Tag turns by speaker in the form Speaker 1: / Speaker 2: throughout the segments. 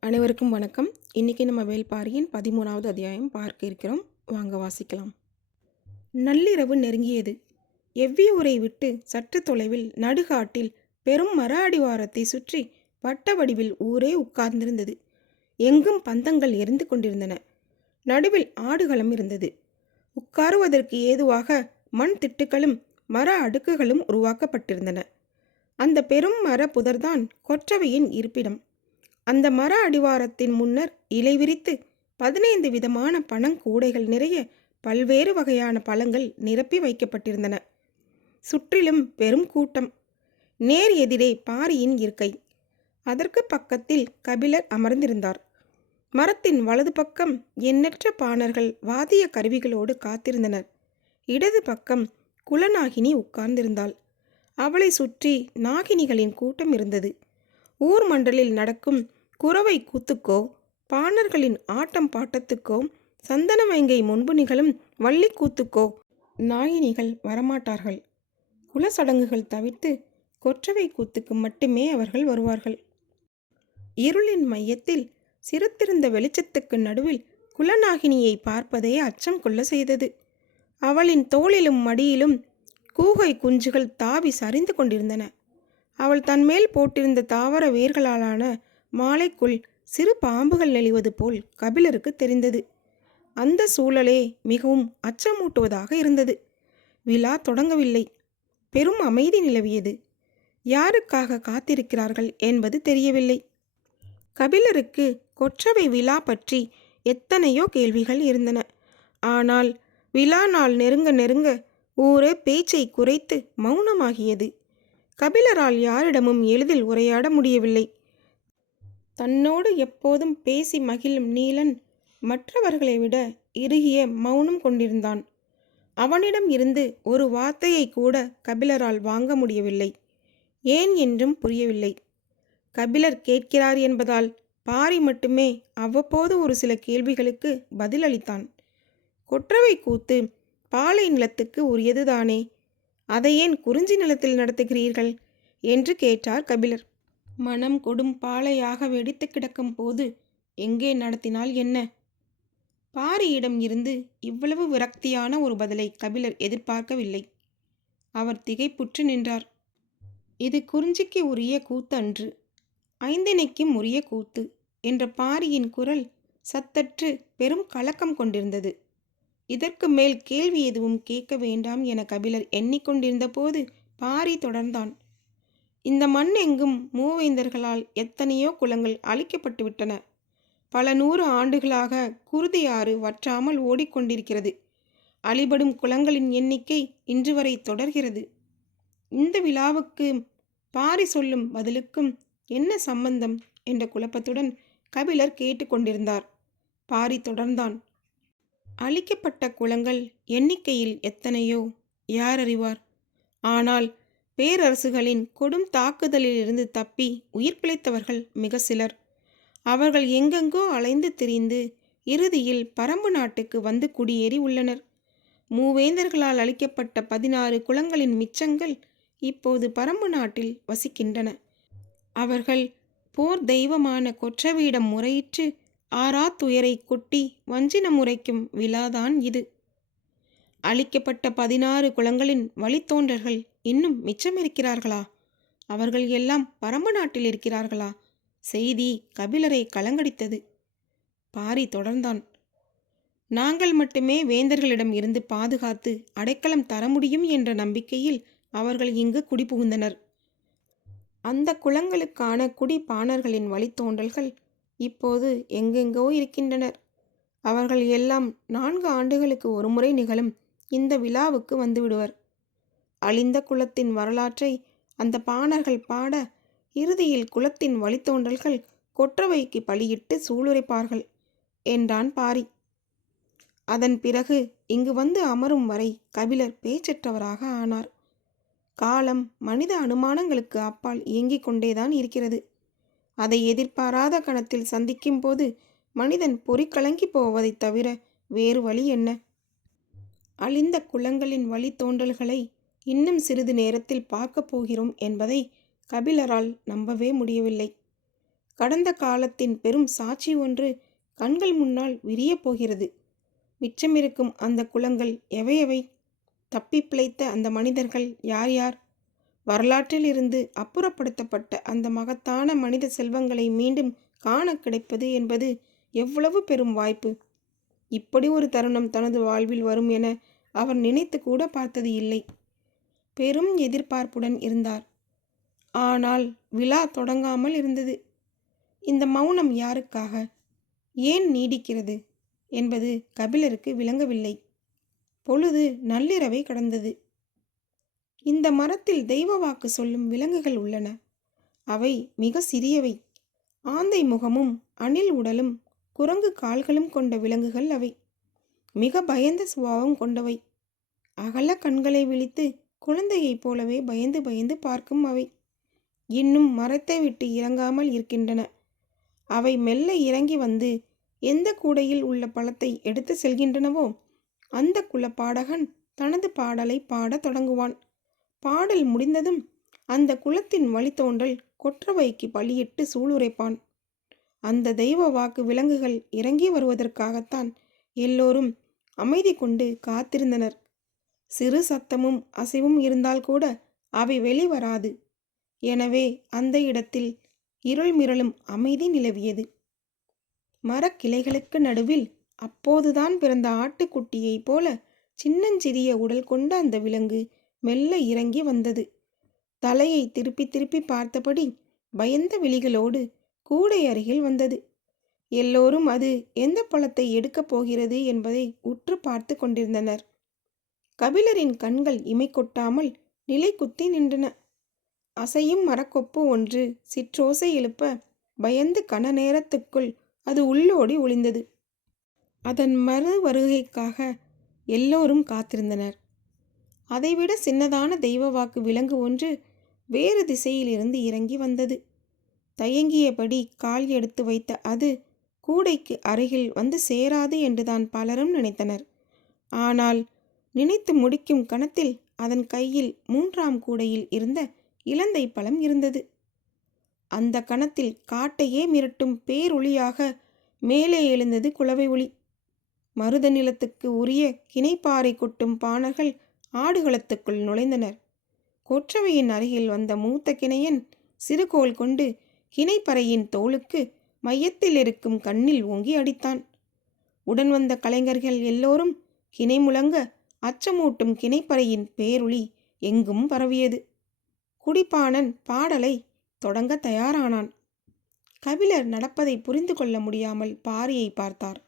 Speaker 1: அனைவருக்கும் வணக்கம். இன்னைக்கு நம்ம வேள்பாரியின் பதிமூணாவது அத்தியாயம் பார்க்க இருக்கிறோம். வாங்க வாசிக்கலாம். நள்ளிரவு நெருங்கியது. எவ்வியூரை விட்டு சற்று தொலைவில் நடுகாட்டில் பெரும் மர அடிவாரத்தை சுற்றி வட்ட வடிவில் ஊரே உட்கார்ந்திருந்தது. எங்கும் பந்தங்கள் எரிந்து கொண்டிருந்தன. நடுவில் ஆடுகளம் இருந்தது. உட்காருவதற்கு ஏதுவாக மண் திட்டுகளும் மர அடுக்குகளும் உருவாக்கப்பட்டிருந்தன. அந்த பெரும் மர புதர்தான் கொற்றவையின் இருப்பிடம். அந்த மர அடிவாரத்தின் முன்னர் இலை விரித்து பதினைந்து விதமான பணங்கூடைகள் நிறைய பல்வேறு வகையான பழங்கள் நிரப்பி வைக்கப்பட்டிருந்தன. சுற்றிலும் பெரும் கூட்டம். நேர் எதிரே பாரியின் இருக்கை. அதற்கு பக்கத்தில் கபிலர் அமர்ந்திருந்தார். மரத்தின் வலது பக்கம் எண்ணற்ற பாணர்கள் வாதிய கருவிகளோடு காத்திருந்தனர். இடது பக்கம் குலநாகினி உட்கார்ந்திருந்தாள். அவளை சுற்றி நாகினிகளின் கூட்டம் இருந்தது. ஊர் மண்டலில் நடக்கும் குறவை கூத்துக்கோ பாணர்களின் ஆட்டம் பாட்டத்துக்கோ சந்தனமயங்கை முன்பு நிகழும் வள்ளி கூத்துக்கோ நாயினிகள் வரமாட்டார்கள். குலசடங்குகள் தவிர்த்து கொற்றவை கூத்துக்கு மட்டுமே அவர்கள் வருவார்கள். இருளின் மையத்தில் சிறுத்திருந்த வெளிச்சத்துக்கு நடுவில் குலநாகினியை பார்ப்பதே அச்சம் கொள்ள செய்தது. அவளின் தோளிலும் மடியிலும் கூகை குஞ்சுகள் தாவி சரிந்து கொண்டிருந்தன. அவள் தன்மேல் போட்டிருந்த தாவர வேர்களாலான மாலைக்குள் சிறு பாம்புகள் நெளிவது போல் கபிலருக்கு தெரிந்தது. அந்த சூழலே மிகவும் அச்சமூட்டுவதாக இருந்தது. விழா தொடங்கவில்லை. பெரும் அமைதி நிலவியது. யாருக்காக காத்திருக்கிறார்கள் என்பது தெரியவில்லை. கபிலருக்கு கொற்றவை விழா பற்றி எத்தனையோ கேள்விகள் இருந்தன. ஆனால் விழா நாள் நெருங்க நெருங்க ஊரே பேச்சை குறைத்து மௌனமாகியது. கபிலரால் யாரிடமும் எளிதில் உரையாட முடியவில்லை. தன்னோடு எப்போதும் பேசி மகிழும் நீலன் மற்றவர்களை விட இறுகிய மௌனம் கொண்டிருந்தான். அவனிடம் இருந்து ஒரு வார்த்தையை கூட கபிலரால் வாங்க முடியவில்லை. ஏன் என்றும் புரியவில்லை. கபிலர் கேட்கிறார் என்பதால் பாரி மட்டுமே அவ்வப்போது ஒரு சில கேள்விகளுக்கு பதிலளித்தான். கொற்றவை கூத்து பாலை நிலத்துக்கு உரியதுதானே? அதை ஏன் குறிஞ்சி நிலத்தில் நடத்துகிறீர்கள்? என்று கேட்டார் கபிலர். மனம் கொடும் பாலையாக வெடித்து கிடக்கும் போது எங்கே நடத்தினால் என்ன? பாரியிடம் இருந்து இவ்வளவு விரக்தியான ஒரு பதிலை கபிலர் எதிர்பார்க்கவில்லை. அவர் திகைப்புற்று நின்றார். இது குறிஞ்சிக்கு உரிய கூத்து அன்று ஐந்தினைக்கும் உரிய கூத்து என்ற பாரியின் குரல் சத்தற்று பெரும் கலக்கம் கொண்டிருந்தது. இதற்கு மேல் கேள்வி எதுவும் கேட்க வேண்டாம் என கபிலர் எண்ணிக்கொண்டிருந்த போது பாரி தொடர்ந்தான். இந்த மண் எங்கும் மூவேந்தர்களால் எத்தனையோ குளங்கள் அழிக்கப்பட்டுவிட்டன. பல நூறு ஆண்டுகளாக குருதியாறு வற்றாமல் ஓடிக்கொண்டிருக்கிறது. அழிபடும் குளங்களின் எண்ணிக்கை இன்று வரை தொடர்கிறது. இந்த விழாவுக்கு பாரி சொல்லும் பதிலுக்கும் என்ன சம்பந்தம்? என்ற குழப்பத்துடன் கபிலர் கேட்டுக்கொண்டிருந்தார் பாரி தொடர்ந்தான். அழிக்கப்பட்ட குளங்கள் எண்ணிக்கையில் எத்தனையோ? யார் அறிவார்? ஆனால் பேரரசுகளின் கொடும் தாக்குதலிலிருந்து தப்பி உயிர் பிழைத்தவர்கள் மிக சிலர். அவர்கள் எங்கெங்கோ அலைந்து திரிந்து இறுதியில் பரம்பு நாட்டுக்கு வந்து குடியேறி உள்ளனர். மூவேந்தர்களால் அளிக்கப்பட்ட பதினாறு குளங்களின் மிச்சங்கள் இப்போது பரம்பு நாட்டில் வசிக்கின்றன. அவர்கள் போர் தெய்வமான கொற்றவியிடம் முறையிட்டு ஆறா கொட்டி வஞ்சின முறைக்கும் விழாதான் இது. அளிக்கப்பட்ட பதினாறு குளங்களின் வழித்தோன்றர்கள் இன்னும் மிச்சம் இருக்கிறார்களா? அவர்கள் எல்லாம் பரம்பு நாட்டில் இருக்கிறார்களா? செய்தி கபிலரை கலங்கடித்தது. பாரி தொடர்ந்தான். நாங்கள் மட்டுமே வேந்தர்களிடம் இருந்து பாதுகாத்து அடைக்கலம் தர முடியும் என்ற நம்பிக்கையில் அவர்கள் இங்கு குடிபுகுந்தனர். அந்த குளங்களுக்கான குடிப்பாணர்களின் வழித்தோன்றல்கள் இப்போது எங்கெங்கோ இருக்கின்றனர். அவர்கள் எல்லாம் நான்கு ஆண்டுகளுக்கு ஒருமுறை நிகழும் இந்த விழாவுக்கு வந்துவிடுவர் அழிந்த குலத்தின் வரலாற்றை அந்த பாணர்கள் பாட இறுதியில் குலத்தின் வழித்தோன்றல்கள் கொற்றவைக்கு பலியிட்டு சூளுரைப்பார்கள் என்றான் பாரி. அதன் பிறகு இங்கு வந்து அமரும் வரை கபிலர் பேச்சற்றவராக ஆனார். காலம் மனித அனுமானங்களுக்கு அப்பால் இயங்கிக் கொண்டேதான் இருக்கிறது. அதை எதிர்பாராத கணத்தில் சந்திக்கும் போது மனிதன் பொறிக்கலங்கி போவதைத் தவிர வேறு வழி என்ன? அழிந்த குளங்களின் வழித்தோன்றல்களை இன்னும் சிறிது நேரத்தில் பார்க்கப் போகிறோம் என்பதை கபிலரால் நம்பவே முடியவில்லை. கடந்த காலத்தின் பெரும் சாட்சி ஒன்று கண்கள் முன்னால் விரியப் போகிறது. மிச்சமிருக்கும் அந்த குலங்கள் எவையவை தப்பி பிழைத்த அந்த மனிதர்கள் யார் யார்? வரலாற்றில் இருந்து அப்புறப்படுத்தப்பட்ட அந்த மகத்தான மனித செல்வங்களை மீண்டும் காண கிடைப்பது என்பது எவ்வளவு பெரும் வாய்ப்பு? இப்படி ஒரு தருணம் தனது வாழ்வில் வரும் என அவர் நினைத்து கூட பார்த்தது இல்லை. பெரும் எதிர்பார்ப்புடன் இருந்தார். ஆனால் விழா தொடங்காமல் இருந்தது. இந்த மௌனம் யாருக்காக? ஏன் நீடிக்கிறது? என்பது கபிலருக்கு விளங்கவில்லை. பொழுது நள்ளிரவை கடந்தது. இந்த மரத்தில் தெய்வ வாக்கு சொல்லும் விலங்குகள் உள்ளன. அவை மிக சிறியவை. ஆந்தை முகமும் அணில் உடலும் குரங்கு கால்களும் கொண்ட விலங்குகள் அவை. மிக பயந்த சுபாவம் கொண்டவை. அகல கண்களை விழித்து குழந்தையைப் போலவே பயந்து பயந்து பார்க்கும் அவை. இன்னும் மரத்தை விட்டு இறங்காமல் இருக்கின்றன. அவை மெல்ல இறங்கி வந்து எந்த கூடையில் உள்ள பழத்தை எடுத்து செல்கின்றனவோ அந்த குலப்பாடகன் தனது பாடலை பாடத் தொடங்குவான். பாடல் முடிந்ததும் அந்த குலத்தின் வழித்தோன்றல் கொற்றவைக்கு பலியிட்டு சூளுரைப்பான். அந்த தெய்வ வாக்கு விலங்குகள் இறங்கி வருவதற்காகத்தான் எல்லோரும் அமைதி கொண்டு காத்திருந்தனர். சிறு சத்தமும் அசைவும் இருந்தால் கூட அவை வெளிவராது. எனவே அந்த இடத்தில் இருள் மிரளும் அமைதி நிலவியது. மரக்கிளைகளுக்கு நடுவில் அப்போதுதான் பிறந்த ஆட்டுக்குட்டியைப் போல சின்னஞ்சிறிய உடல் கொண்ட அந்த விலங்கு மெல்ல இறங்கி வந்தது. தலையை திருப்பி திருப்பி பார்த்தபடி பயந்த விழிகளோடு கூடை அருகில் வந்தது. எல்லோரும் அது எந்த பழத்தை எடுக்கப் போகிறது என்பதை உற்று பார்த்து கொண்டிருந்தனர். கபிலரின் கண்கள் இமை கொட்டாமல் நிலை குத்தி நின்றன. அசையும் மரக்கொப்பு ஒன்று சிற்றோசை எழுப்ப பயந்து கன நேரத்துக்குள் அது உள்ளோடி ஒளிந்தது. அதன் மறு வருகைக்காக எல்லோரும் காத்திருந்தனர். அதைவிட சின்னதான தெய்வ வாக்கு விலங்கு ஒன்று வேறு திசையிலிருந்து இறங்கி வந்தது. தயங்கியபடி கால் எடுத்து வைத்த அது கூடைக்கு அருகில் வந்து சேராது என்றுதான் பலரும் நினைத்தனர். ஆனால் நினைத்து முடிக்கும் கணத்தில் அதன் கையில் மூன்றாம் கூடையில் இருந்த இலந்தை பழம் இருந்தது. அந்த கணத்தில் காட்டையே மிரட்டும் பேரொளியாக மேலே எழுந்தது குளவை ஒளி. மருத நிலத்துக்கு உரிய கிணைப்பாறை கொட்டும் பாணர்கள் ஆடுகளத்துக்குள் நுழைந்தனர். கொற்றவையின் அருகில் வந்த மூத்த கிணையன் சிறுகோல் கொண்டு கிணைப்பறையின் தோளுக்கு மையத்தில் இருக்கும் கண்ணில் ஓங்கி அடித்தான். உடன் வந்த கலைஞர்கள் எல்லோரும் கிணை முழங்க அச்சமூட்டும் கிணைப்பறையின் பேருளி எங்கும் பரவியது. குடிப்பானன் பாடலை தொடங்க தயாரானான். கபிலர் நடப்பதை புரிந்து கொள்ள முடியாமல் பாரியை பார்த்தார்.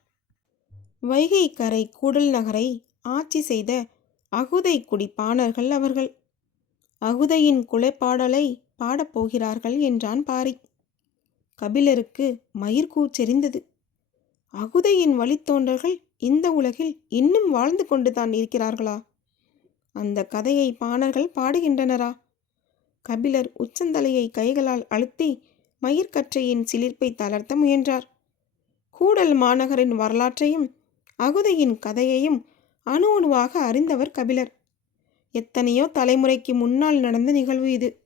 Speaker 1: வைகை கரை கூடல் நகரை ஆட்சி செய்த அகுதை குடிப்பாணர்கள் அவர்கள். அகுதையின் குலைப்பாடலை பாடப்போகிறார்கள் என்றான் பாரி. கபிலருக்கு மயிர்கூச்செறிந்தது அகுதையின் வழித்தோன்றர்கள் இந்த உலகில் இன்னும் வாழ்ந்து கொண்டுதான் இருக்கிறார்களா? அந்த கதையை பாணர்கள் பாடுகின்றனரா? கபிலர் உச்சந்தலையை கைகளால் அழுத்தி மயிர்கற்றையின் சிலிர்ப்பை தளர்த்த முயன்றார். கூடல் மாநகரின் வரலாற்றையும் அகுதையின் கதையையும் அணு அணுவாக அறிந்தவர் கபிலர். எத்தனையோ தலைமுறைக்கு முன்னால் நடந்த நிகழ்வு இது.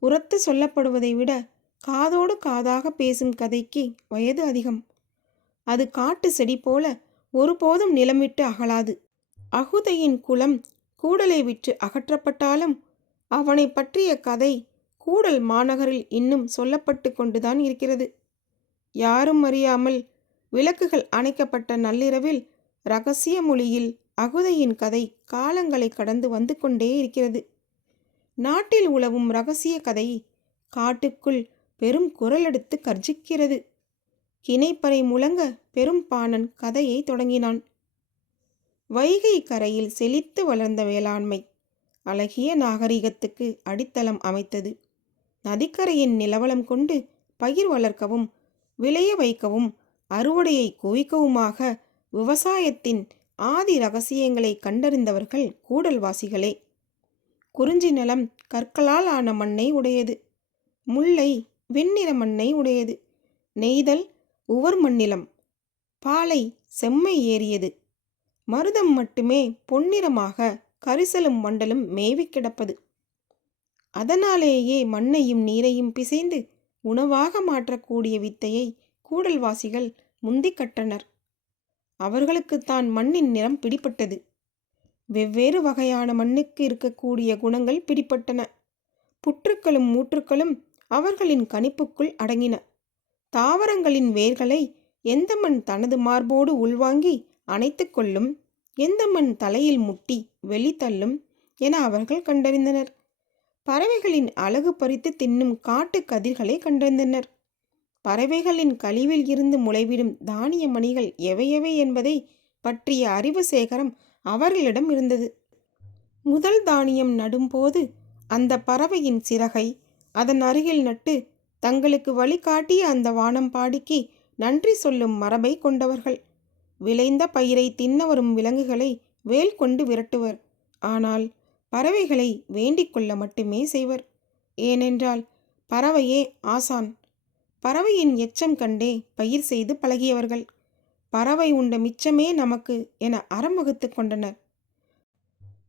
Speaker 1: உரத்து சொல்லப்படுவதை விட காதோடு காதாக பேசும் கதைக்கு வயது அதிகம். அது காட்டு செடி போல ஒருபோதும் நிலமிட்டு அகலாது. அகுதையின் குலம் கூடலை விற்று அகற்றப்பட்டாலும் அவனை பற்றிய கதை கூடல் மாநகரில் இன்னும் சொல்லப்பட்டு கொண்டுதான் இருக்கிறது. யாரும் அறியாமல் விளக்குகள் அணைக்கப்பட்ட நள்ளிரவில் ரகசிய மொழியில் அகுதையின் கதை காலங்களை கடந்து வந்து கொண்டே இருக்கிறது. நாட்டில் உழவும் ரகசிய கதை காட்டுக்குள் பெரும் குரலெடுத்து கர்ஜிக்கிறது. கிணைப்பறை முழங்க பெரும்பாணன் கதையை தொடங்கினான். வைகை கரையில் செழித்து வளர்ந்த வேளாண்மை அழகிய நாகரிகத்துக்கு அடித்தளம் அமைத்தது. நதிக்கரையின் நிலவளம் கொண்டு பயிர் வளர்க்கவும் விளைய வைக்கவும் அறுவடையை குவிக்கவுமாக விவசாயத்தின் ஆதி ரகசியங்களை கண்டறிந்தவர்கள் கூடல்வாசிகளே. குறிஞ்சி நிலம் கற்களால் ஆன மண்ணை உடையது. முல்லை வெண்ணிற மண்ணை உடையது. நெய்தல் உவர் மண்ணிலம். பாலை செம்மை ஏறியது. மருதம் மட்டுமே பொன்னிறமாக கரிசலும் மண்டலும் மேவி கிடப்பது. அதனாலேயே மண்ணையும் நீரையும் பிசைந்து உணவாக மாற்றக்கூடிய வித்தையை கூடல்வாசிகள் முந்திக் கட்டனர். அவர்களுக்குத்தான் மண்ணின் நிறம் பிடிப்பட்டது. வெவ்வேறு வகையான மண்ணுக்கு இருக்கக்கூடிய குணங்கள் பிடிப்பட்டன. புற்றுக்களும் மூற்றுக்களும் அவர்களின் கணிப்புக்குள் அடங்கின. தாவரங்களின் வேர்களை எந்த மண் தனது மார்போடு உள்வாங்கி அணைத்து கொள்ளும் எந்த மண் தலையில் முட்டி வெளித்தள்ளும் என அவர்கள் கண்டறிந்தனர். பறவைகளின் அழகு பறித்து தின்னும் காட்டு கதிர்களை கண்டறிந்தனர். பறவைகளின் கழிவில் இருந்து முளைவிடும் தானிய மணிகள் எவையவை என்பதை பற்றிய அறிவு சேகரம் அவர்களிடம் இருந்தது. முதல் தானியம் நடும்போது அந்த பறவையின் சிறகை அதன் அருகில் நட்டு தங்களுக்கு வழிகாட்டிய அந்த வானம்பாடிக்கு நன்றி சொல்லும் மரபை கொண்டவர்கள். விளைந்த பயிரை தின்ன வரும் விலங்குகளை வேல் கொண்டு விரட்டுவர். ஆனால் பறவைகளை வேண்டிக் கொள்ள மட்டுமே செய்வர். ஏனென்றால் பறவையே ஆசான். பறவையின் எச்சம் கண்டே பயிர் செய்து பழகியவர்கள். பறவை உண்ட மிச்சமே நமக்கு என அறம் வகுத்து கொண்டனர்.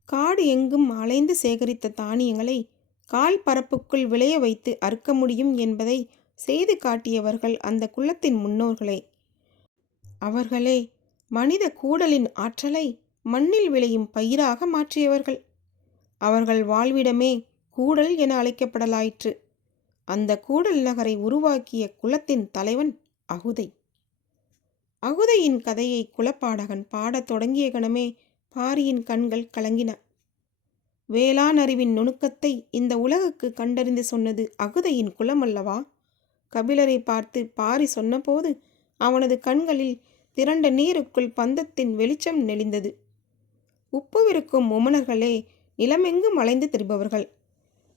Speaker 1: காடு எங்கும் அலைந்து சேகரித்த தானியங்களை கால் பரப்புக்குள் விளைய வைத்து அறுக்க முடியும் என்பதை செய்து காட்டியவர்கள் அந்த குலத்தின் முன்னோர்களே. அவர்களே மனித கூடலின் ஆற்றலை மண்ணில் விளையும் பயிராக மாற்றியவர்கள். அவர்கள் வாழ்விடமே கூடல் என அழைக்கப்படலாயிற்று. அந்த கூடல் நகரை உருவாக்கிய குலத்தின் தலைவன் அகுதை. அகுதையின் கதையை குலப்பாடகன் பாடத் தொடங்கிய கணமே பாரியின் கண்கள் கலங்கின. வேளாண் அறிவின் நுணுக்கத்தை இந்த உலகுக்கு கண்டறிந்து சொன்னது அகுதையின் குலம் அல்லவா கபிலரை பார்த்து பாரி சொன்னபோது அவனது கண்களில் திரண்ட நீருக்குள் பந்தத்தின் வெளிச்சம் நெளிந்தது. உப்புவிருக்கும் உமணர்களே நிலமெங்கும் அலைந்து திரிபவர்கள்.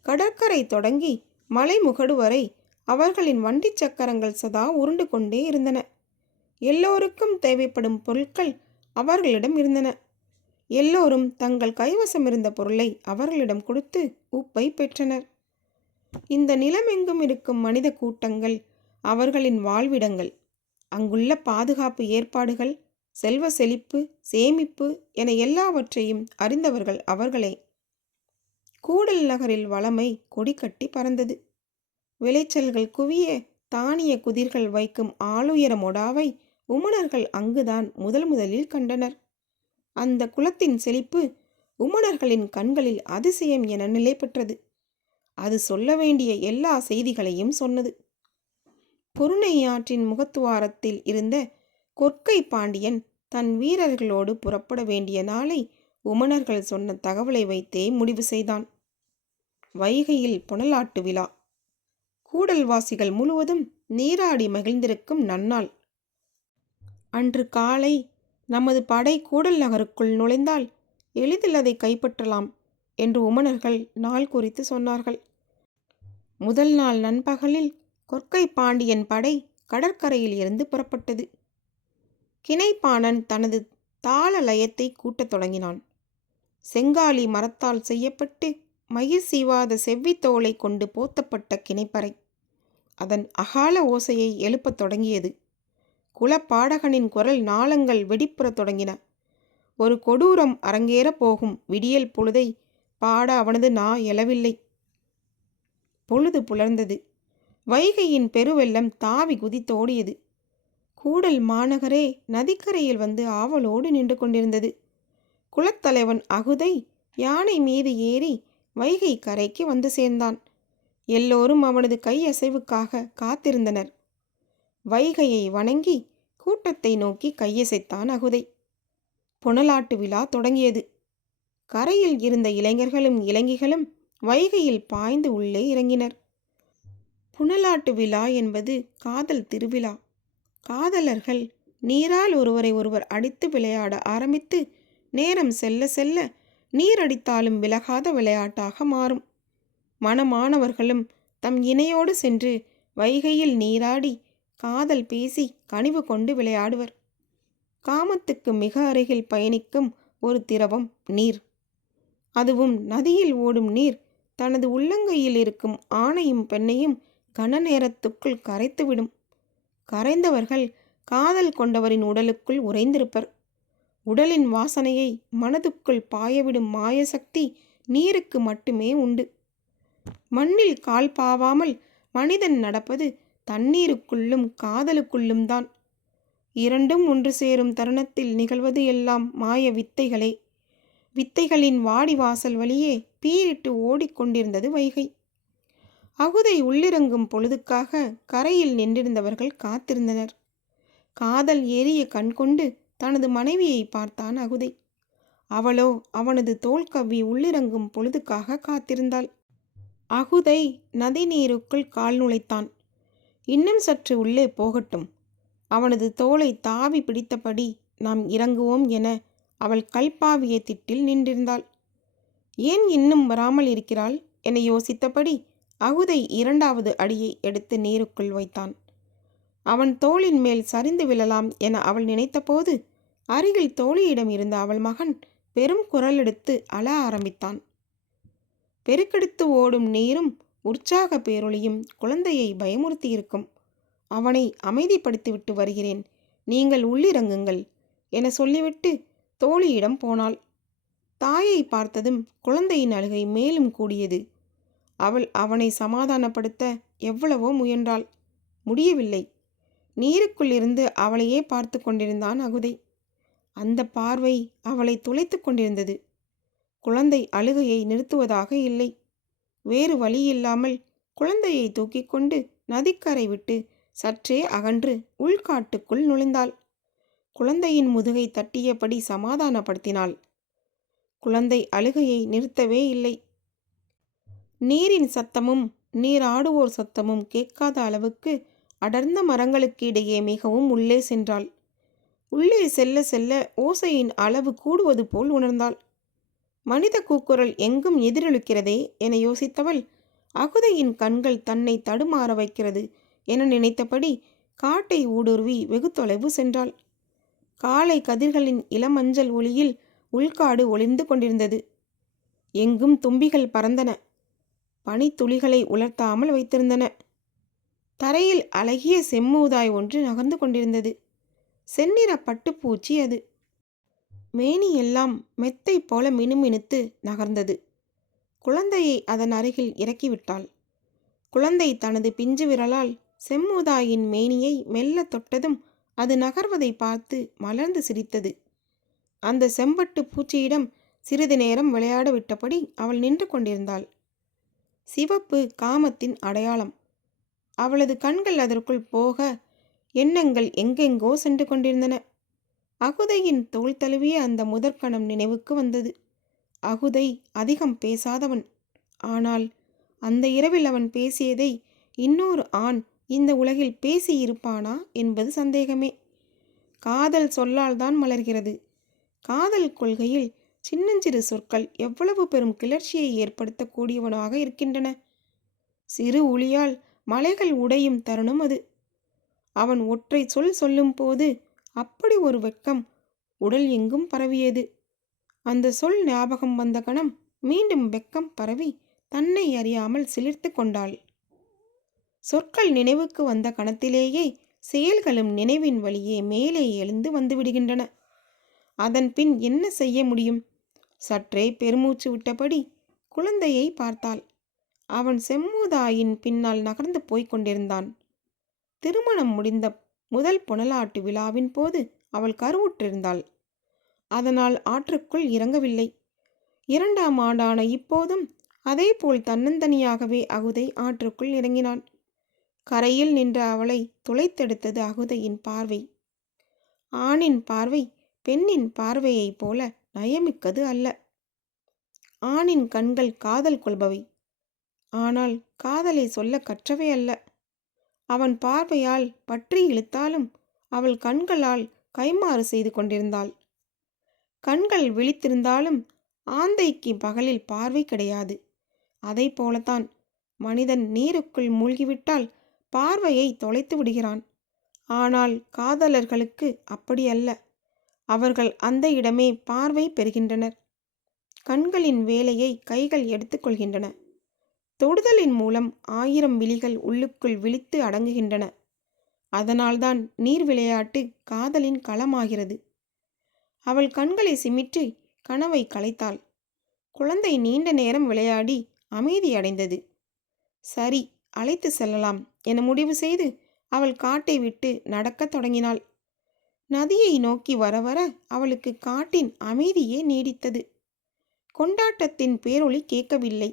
Speaker 1: கடற்கரை தொடங்கி மலைமுகடு வரை அவர்களின் வண்டி சக்கரங்கள் சதா உருண்டு கொண்டே இருந்தன. எல்லோருக்கும் தேவைப்படும் பொருட்கள் அவர்களிடம் இருந்தன. எல்லோரும் தங்கள் கைவசம் இருந்த பொருளை அவர்களிடம் கொடுத்து உப்பை பெற்றனர். இந்த நிலமெங்கும் இருக்கும் மனித கூட்டங்கள் அவர்களின் வாழ்விடங்கள் அங்குள்ள பாதுகாப்பு ஏற்பாடுகள் செல்வ செழிப்பு சேமிப்பு என எல்லாவற்றையும் அறிந்தவர்கள் அவர்களே. கூடல் நகரில் வளமை கொடிக்கட்டி பறந்தது. விளைச்சல்கள் குவிய தானிய குதிர்கள் வைக்கும் ஆளுயர மொடாவை உமணர்கள் அங்குதான் முதல் முதலில் கண்டனர். அந்த குலத்தின் செழிப்பு உமணர்களின் கண்களில் அதிசயம் என நிலை பெற்றது அது சொல்ல வேண்டிய எல்லா செய்திகளையும் சொன்னது. பொருணை ஆற்றின் முகத்துவாரத்தில் இருந்த கொற்கை பாண்டியன் தன் வீரர்களோடு புறப்பட வேண்டிய நாளை உமணர்கள் சொன்ன தகவலை வைத்தே முடிவு செய்தான். வைகையில் புனலாட்டு விழா. கூடல்வாசிகள் முழுவதும் நீராடி மகிழ்ந்திருக்கும் நன்னாள். அன்று காலை நமது படை கூடல் நகருக்குள் நுழைந்தால் எளிதில் அதை கைப்பற்றலாம் என்று உமணர்கள் நாள் குறித்து சொன்னார்கள். முதல் நாள் நண்பகலில் கொற்கை பாண்டியன் படை கடற்கரையில் இருந்து புறப்பட்டது. கிணைப்பாணன் தனது தாள லயத்தை கூட்டத் தொடங்கினான். செங்காலி மரத்தால் செய்யப்பட்டு மயிர் சீவாத செவ்வித்தோலை கொண்டு போத்தப்பட்ட கிணைப்பறை. அதன் அகால ஓசையை எழுப்பத் தொடங்கியது. குலப்பாடகனின் குரல் நாளங்கள் வெடிப்புறத் தொடங்கின. ஒரு கொடூரம் அரங்கேறப் போகும் விடியல் பொழுதை பாட அவனது நா எழவில்லை. பொழுது புலர்ந்தது. வைகையின் பெருவெள்ளம் தாவி குதித்தோடியது. கூடல் மாநகரே நதிக்கரையில் வந்து ஆவலோடு நின்று கொண்டிருந்தது. குலத்தலைவன் அகுதை யானை மீது ஏறி வைகை கரைக்கு வந்து சேர்ந்தான். எல்லோரும் அவனது கையசைவுக்காக காத்திருந்தனர். வைகையை வணங்கி கூட்டத்தை நோக்கி கையசைத்தான் அகுதை. புனலாட்டு விழா தொடங்கியது. கரையில் இருந்த இளைஞர்களும் இலங்கைகளும் வைகையில் பாய்ந்து உள்ளே இறங்கினர். புனலாட்டு விழா என்பது காதல் திருவிழா. காதலர்கள் நீரால் ஒருவரை ஒருவர் அடித்து விளையாட ஆரம்பித்து நேரம் செல்ல செல்ல நீரடித்தாலும் விலகாத விளையாட்டாக மாறும். மனமானவர்களும் தம் இணையோடு சென்று வைகையில் நீராடி காதல் பேசி கனிவு கொண்டு விளையாடுவர். காமத்துக்கு மிக அருகில் பயணிக்கும் ஒரு திரவம் நீர். அதுவும் நதியில் ஓடும் நீர். தனது உள்ளங்கையில் இருக்கும் ஆணையும் பெண்ணையும் கன நேரத்துக்குள் கரைத்துவிடும். கரைந்தவர்கள் காதல் கொண்டவரின் உடலுக்குள் உறைந்திருப்பர். உடலின் வாசனையை மனதுக்குள் பாயவிடும் மாயசக்தி நீருக்கு மட்டுமே உண்டு. மண்ணில் கால் பாவாமல் மனிதன் நடப்பது தண்ணீருக்குள்ளும் காதலுக்குள்ளும் தான் இரண்டும் ஒன்று சேரும் தருணத்தில் நிகழ்வது எல்லாம் மாய வித்தைகளே. வித்தைகளின் வாடி வாசல் வழியே பீரிட்டு ஓடிக்கொண்டிருந்தது வைகை. அகுதை உள்ளிறங்கும் பொழுதுக்காக கரையில் நின்றிருந்தவர்கள் காத்திருந்தனர். காதல் ஏறிய கண்கொண்டு தனது மனைவியை பார்த்தான் அகுதை. அவளோ அவனது தோல் கவ்வி உள்ளிறங்கும் பொழுதுக்காக காத்திருந்தாள். அகுதை நதிநீருக்குள் கால் நுழைத்தான். இன்னும் சற்று உள்ளே போகட்டும். அவனது தோலை தாவி பிடித்தபடி நாம் இறங்குவோம் என அவள் கல்பாவிய திட்டில் நின்றிருந்தாள். ஏன் இன்னும் வராமல் இருக்கிறாள்? என யோசித்தபடி அகுதை இரண்டாவது அடியை எடுத்து நீருக்குள் வைத்தான். அவன் தோளின் மேல் சரிந்து விழலாம் என அவள் நினைத்தபோது அருகில் தோழியிடம் இருந்த அவள் மகன் பெரும் குரல் எடுத்து அழ ஆரம்பித்தான். பெருக்கெடுத்து ஓடும் நீரும் உற்சாக பேரொளியும் குழந்தையை பயமுறுத்தியிருக்கும். அவனை அமைதிப்படுத்திவிட்டு வருகிறேன். நீங்கள் உள்ளிறங்குங்கள் என சொல்லிவிட்டு தோழியிடம் போனாள். தாயை பார்த்ததும் குழந்தையின் அழுகை மேலும் கூடியது. அவள் அவனை சமாதானப்படுத்த எவ்வளவோ முயன்றாள். முடியவில்லை. நீருக்குள் இருந்து அவளையே பார்த்து கொண்டிருந்தான் அகுதை. அந்த பார்வை அவளை துளைத்து கொண்டிருந்தது. குழந்தை அழுகையை நிறுத்துவதாக இல்லை. வேறு வழியில்லாமல் குழந்தையை தூக்கிக் கொண்டு நதிக்கரை விட்டு சற்றே அகன்று உள்காட்டுக்குள் நுழைந்தாள். குழந்தையின் முதுகை தட்டியபடி சமாதானப்படுத்தினாள். குழந்தை அழுகையை நிறுத்தவே இல்லை. நீரின் சத்தமும் நீராடுவோர் சத்தமும் கேட்காத அளவுக்கு அடர்ந்த மரங்களுக்கு இடையே மிகவும் உள்ளே சென்றாள். உள்ளே செல்ல செல்ல ஓசையின் அளவு கூடுவது போல் உணர்ந்தாள். மனித கூக்குரல் எங்கும் எதிரொலிக்கிறதே என யோசித்தவள் அகுதையின் கண்கள் தன்னை தடுமாற வைக்கிறது என நினைத்தபடி காட்டை ஊடுருவி வெகு தொலைவு சென்றாள். காலை கதிர்களின் இளமஞ்சள் ஒளியில் உள்காடு ஒளிர்ந்து கொண்டிருந்தது. எங்கும் தும்பிகள் பறந்தன. பனித்துளிகளை உலர்த்தாமல் வைத்திருந்தன. தரையில் அழகிய செம்மூதாய் ஒன்று நகர்ந்து கொண்டிருந்தது. செந்நிற பட்டுப்பூச்சி அது. மேனி எல்லாம் மெத்தை போல மினுமினுத்து நகர்ந்தது. குழந்தையை அதன் அருகில் இறக்கிவிட்டாள். குழந்தை தனது பிஞ்சு விரலால் செம்மூதாயின் மேனியை மெல்ல தொட்டதும் அது நகர்வதை பார்த்து மலர்ந்து சிரித்தது. அந்த செம்பட்டு பூச்சியிடம் சிறிது நேரம் விளையாட விட்டபடி அவள் நின்று கொண்டிருந்தாள். சிவப்பு காமத்தின் அடையாளம். அவளது கண்கள் அதற்குள் போக எண்ணங்கள் எங்கெங்கோ சென்று கொண்டிருந்தன. அகுதையின் தோல் தழுவிய அந்த முதற்கணம் நினைவுக்கு வந்தது. அகுதை அதிகம் பேசாதவன். ஆனால் அந்த இரவில் அவன் பேசியதை இன்னொரு ஆண் இந்த உலகில் பேசியிருப்பானா என்பது சந்தேகமே. காதல் சொல்லால் தான் மலர்கிறது. காதல் கொள்கையில் சின்னஞ்சிறு சொற்கள் எவ்வளவு பெரும் கிளர்ச்சியை ஏற்படுத்தக்கூடியவனாக இருக்கின்றன. சிறு ஒளியால் மலைகள் உடையும் தருணம் அது. அவன் ஒற்றை சொல் சொல்லும் போது அப்படி ஒரு வெக்கம் உடல் எங்கும் பரவியது. அந்த சொல் ஞாபகம் வந்த கணம் மீண்டும் வெக்கம் பரவி தன்னை அறியாமல் சிலிர்த்து கொண்டாள். சொற்கள் நினைவுக்கு வந்த கணத்திலேயே செயல்களும் நினைவின் வழியே மேலே எழுந்து வந்துவிடுகின்றன. அதன் பின் என்ன செய்ய முடியும்? சற்றே பெருமூச்சு விட்டபடி குழந்தையை பார்த்தாள். அவன் செம்மூதாயின் பின்னால் நகர்ந்து போய்க் கொண்டிருந்தான். திருமணம் முடிந்த முதல் புனலாட்டு விழாவின் போது அவள் கருவுற்றிருந்தாள். அதனால் ஆற்றுக்குள் இறங்கவில்லை. இரண்டாம் ஆண்டான இப்போதும் அதேபோல் தன்னந்தனியாகவே அகுதை ஆற்றுக்குள் இறங்கினான். கரையில் நின்ற அவளை துளைத்தெடுத்தது அகுதையின் பார்வை. ஆணின் பார்வை பெண்ணின் பார்வையைப் போல நயமிக்கது அல்ல. ஆணின் கண்கள் காதல் கொள்பவை. ஆனால் காதலை சொல்ல கற்றவை அல்ல. அவன் பார்வையால் பற்றி இழுத்தாலும் அவள் கண்களால் கைமாறு செய்து கொண்டிருந்தாள். கண்கள் விழித்திருந்தாலும் ஆந்தைக்கு பகலில் பார்வை கிடையாது. அதை போலத்தான் மனிதன் நீருக்குள் மூழ்கிவிட்டால் பார்வையை தொலைத்து விடுகிறான். ஆனால் காதலர்களுக்கு அப்படி அல்ல. அவர்கள் அந்த இடமே பார்வை பெறுகின்றனர். கண்களின் வேலையை கைகள் எடுத்துக்கொள்கின்றன தொடுதலின் மூலம் ஆயிரம் விழிகள் உள்ளுக்குள் விழித்து அடங்குகின்றன. அதனால்தான் நீர் விளையாட்டு காதலின் களமாகிறது. அவள் கண்களை சிமிட்டு கனவை கலைத்தாள் குழந்தை நீண்ட நேரம் விளையாடி அமைதியடைந்தது சரி அழைத்து செல்லலாம் என முடிவு செய்து அவள் காட்டை விட்டு நடக்கத் தொடங்கினாள். நதியை நோக்கி வர வர அவளுக்கு காட்டின் அமைதியே நீடித்தது. கொண்டாட்டத்தின் பேரொளி கேட்கவில்லை.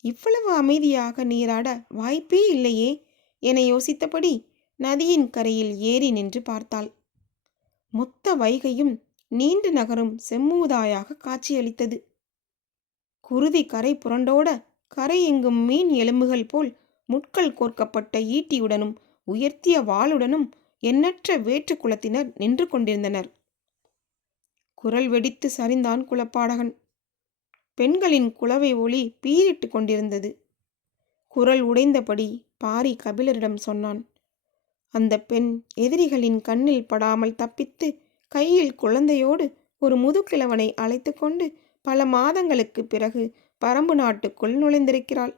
Speaker 1: இவ்வளவு அமைதியாக நீராட வாய்ப்பே இல்லையே என யோசித்தபடி நதியின் கரையில் ஏறி நின்று பார்த்தாள். மொத்த வைகையும் நீண்டு நகரும் செம்மூதாயாக காட்சியளித்தது. குருதி கரை புரண்டோட கரை எங்கும் மீன் எலும்புகள் போல் முட்கள் கோர்க்கப்பட்ட ஈட்டியுடனும் உயர்த்திய வாளுடனும் எண்ணற்ற வேற்று குலத்தினர் நின்று கொண்டிருந்தனர். குரல் வெடித்து சரிந்தான் குலப்பாடகன். பெண்களின் குலவை ஒளி பீரிட்டு கொண்டிருந்தது. குரல் உடைந்தபடி பாரி கபிலரிடம் சொன்னான் அந்த பெண் எதிரிகளின் கண்ணில் படாமல் தப்பித்து கையில் குழந்தையோடு ஒரு முதுகிழவனை அழைத்து கொண்டு பல மாதங்களுக்கு பிறகு பரம்பு நாட்டுக்குள் நுழைந்திருக்கிறாள்.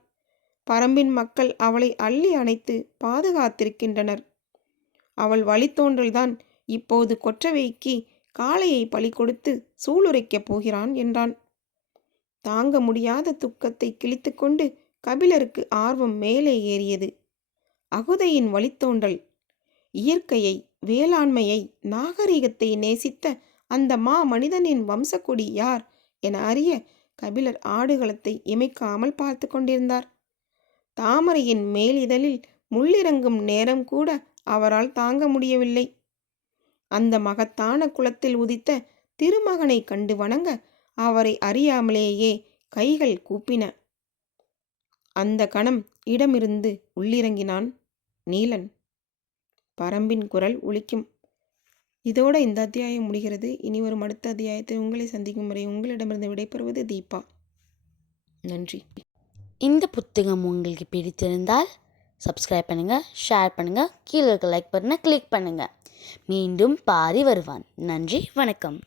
Speaker 1: பரம்பின் மக்கள் அவளை அள்ளி அணைத்து பாதுகாத்திருக்கின்றனர். அவள் வழித்தோன்றல்தான் இப்போது கொற்றவைக்கு காளையை பலி கொடுத்து சூளுரைக்கப் போகிறான் என்றான். தாங்க முடியாத துக்கத்தை கிழித்துக்கொண்டு கபிலருக்கு ஆர்வம் மேலே ஏறியது. அகுதையின் வழித்தோன்றல். இயற்கையை வேளாண்மையை நாகரிகத்தை நேசித்த அந்த மா மனிதனின் வம்சக்குடி யார் என அறிய கபிலர் ஆடுகளத்தை இமைக்காமல் பார்த்து கொண்டிருந்தார். தாமரையின் மேலிதழில் முள்ளிறங்கும் நேரம் கூட அவரால் தாங்க முடியவில்லை. அந்த மகத்தான குலத்தில் உதித்த திருமகனை கண்டு வணங்க அவரை அறியாமலேயே கைகள் கூப்பின. அந்த கணம் இடமிருந்து உள்ளிறங்கினான் நீலன். பரம்பின் குரல் ஒழிக்கும் இதோட இந்த அத்தியாயம் முடிகிறது. இனி வரும் அடுத்த அத்தியாயத்தை உங்களை சந்திக்கும் வரை உங்களிடமிருந்து விடைபெறுவது தீபா. நன்றி.
Speaker 2: இந்த புத்தகம் உங்களுக்கு பிடித்திருந்தால் சப்ஸ்கிரைப் பண்ணுங்கள் ஷேர் பண்ணுங்கள் கீழே இருக்க லைக் பட்டனை கிளிக் பண்ணுங்கள் மீண்டும் பாரி வருவான். நன்றி வணக்கம்.